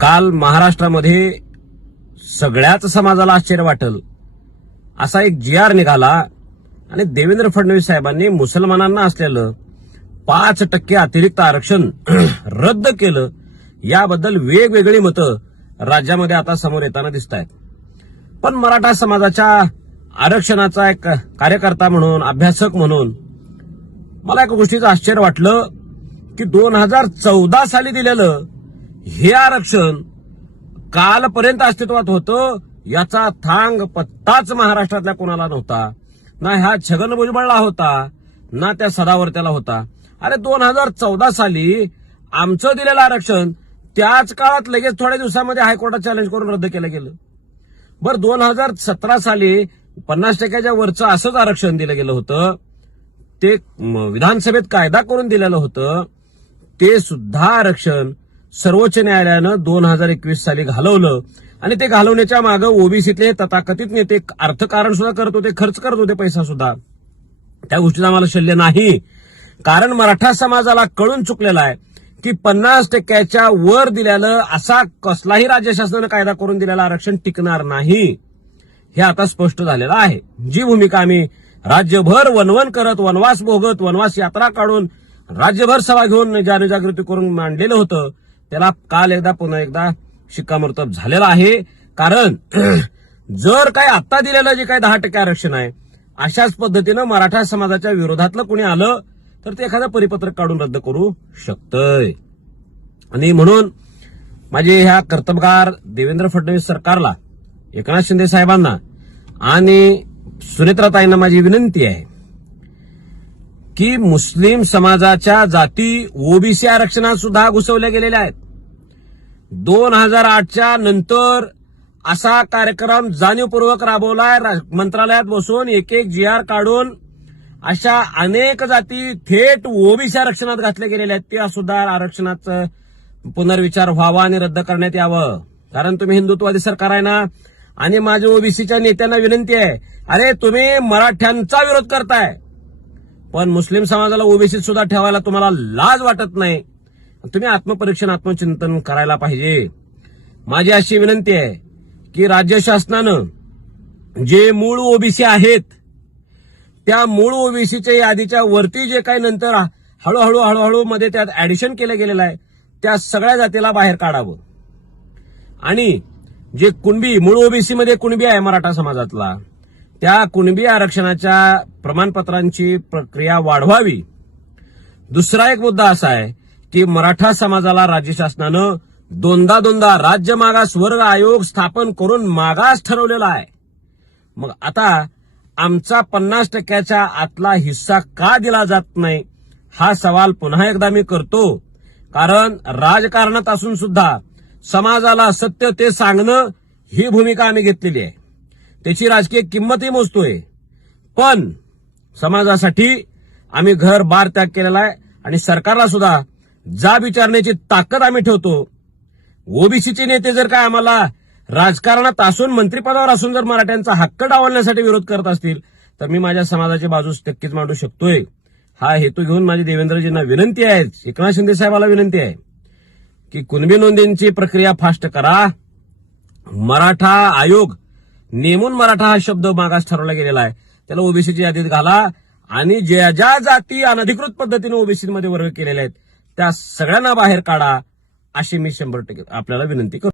काल महाराष्ट्रामध्ये सगळ्याच समाजाला आश्चर्य वाटेल असा एक GR निघाला आणि देवेंद्र फडणवीस साहेबांनी मुसलमानांना असलेलं 5% अतिरिक्त आरक्षण रद्द केलं. याबद्दल वेगवेगळी मतं राज्यामध्ये आता समोर येताना दिसत आहेत. पण मराठा समाजाच्या आरक्षणाचा एक कार्यकर्ता म्हणून, अभ्यासक म्हणून मला एका गोष्टीचं आश्चर्य वाटलं की 2014 साली दिलेलं हे आरक्षण कालपर्यंत अस्तित्वात होतं याचा थांग पत्ताच महाराष्ट्रातल्या कोणाला नव्हता. ना ह्या छगन भुजबळला होता, ना त्या सदावर्त्याला होता. अरे 2014 साली आमचं दिलेलं आरक्षण त्याच काळात लगेच थोड्या दिवसामध्ये हायकोर्टात चॅलेंज करून रद्द केलं गेलं. बरं 2017 साली 50% वरचं असंच आरक्षण दिलं गेलं होतं. ते विधानसभेत कायदा करून दिलेलं होतं. ते सुद्धा आरक्षण सर्वोच्च न्यायालयानं 2021 साली घालवलं आणि ते घालवण्याच्या मागे ओबीसीतले तथाकथित नेते अर्थकारण सुद्धा करत होते, खर्च करत होते पैसा सुद्धा. त्या गोष्टीचा आम्हाला शल्य नाही, कारण मराठा समाजाला कळून चुकलेला आहे की 50% वर दिलेलं असा कसलाही राज्य शासनानं कायदा करून दिलेलं आरक्षण टिकणार नाही हे आता स्पष्ट झालेलं आहे. जी भूमिका आम्ही राज्यभर वनवन करत, वनवास भोगत, वनवास यात्रा काढून राज्यभर सभा घेऊन जनजागृती करून मांडलेलं होतं त्याला काल पुन्हा एकदा शिक्कामोर्तब झालेला आहे. कारण जर काही आता दिलेलं जे काही 10% आरक्षण आहे अशाच पद्धतीनं मराठा समाजाच्या विरोधातलं कुणी आलं तर ते एखादं परिपत्रक काढून रद्द करू शकतंय. आणि म्हणून माझे ह्या कर्तबगार देवेंद्र फडणवीस सरकारला, एकनाथ शिंदे साहेबांना आणि सुनेत्राताईंना माझी विनंती आहे की मुस्लिम समाजाच्या जाती ओबीसी आरक्षणात सुद्धा घुसवल्या गेलेल्या आहेत. 2008च्या नंतर असा कार्यक्रम जाणीवपूर्वक राबवलाय. मंत्रालयात बसून एक GR काढून अशा अनेक जाती थेट ओबीसी आरक्षणात घातल्या गेलेल्या आहेत. त्या सुद्धा आरक्षणाचं पुनर्विचार व्हावा आणि रद्द करण्यात यावं. कारण तुम्ही हिंदुत्ववादी सरकार आहे ना. आणि माझ्या ओबीसीच्या नेत्यांना विनंती आहे, अरे तुम्ही मराठ्यांचा विरोध करताय पण मुस्लिम समाजाला ओबीसीत सुद्धा ठेवायला तुम्हाला लाज वाटत नाही. तुम्ही आत्मपरीक्षण, आत्मचिंतन करायला पाहिजे. माझी अशी विनंती आहे की राज्य शासनानं जे मूळ ओबीसी आहेत त्या मूळ ओबीसीच्या यादीच्या वरती जे काही नंतर हळूहळू मध्ये त्यात ऍडिशन केलं गेलेलं आहे त्या सगळ्या जातीला बाहेर काढावं. आणि जे कुणबी, मूळ ओबीसी मध्ये कुणबी आहे मराठा समाजातला, त्या कुणबी आरक्षणाच्या प्रमाणपत्रांची प्रक्रिया वाढवावी. दुसरा एक मुद्दा असा आहे की मराठा समाजाला राज्य शासनानं दोनदा राज्य मागास वर्ग आयोग स्थापन करून मागास ठरवलेला आहे. मग आता आमचा 50% आतला हिस्सा का दिला जात नाही हा सवाल पुन्हा एकदा मी करतो. कारण राजकारणात असून सुद्धा समाजाला सत्य ते सांगणं ही भूमिका आम्ही घेतलेली आहे. त्याची राजकीय किंमतही मोजतोय. पण समाजासाठी आम्ही घर बार त्याग केलेला आहे आणि सरकारला सुद्धा जाब विचारण्याची ताकद आम्ही ठेवतो. ओबीसीचे नेते जर काय आम्हाला राजकारणात असून, मंत्रिपदावर असून जर मराठ्यांचा हक्क डावलण्यासाठी विरोध करत असतील तर मी माझ्या समाजाची बाजू नक्कीच मांडू शकतोय. हा हेतू घेऊन माझी देवेंद्रजींना विनंती आहे, एकनाथ शिंदे साहेबाला विनंती आहे की कुणबी नोंदींची प्रक्रिया फास्ट करा. मराठा आयोग नेमून मराठा हा शब्द मागास ठरवला गेलेला आहे त्याला ओबीसीच्या यादीत घाला आणि ज्या ज्या जाती अनधिकृत पद्धतीने ओबीसीमध्ये वर्ग केलेल्या आहेत त्या सगळ्यांना बाहेर काढा अशी मी 100% आपल्याला विनंती करतो.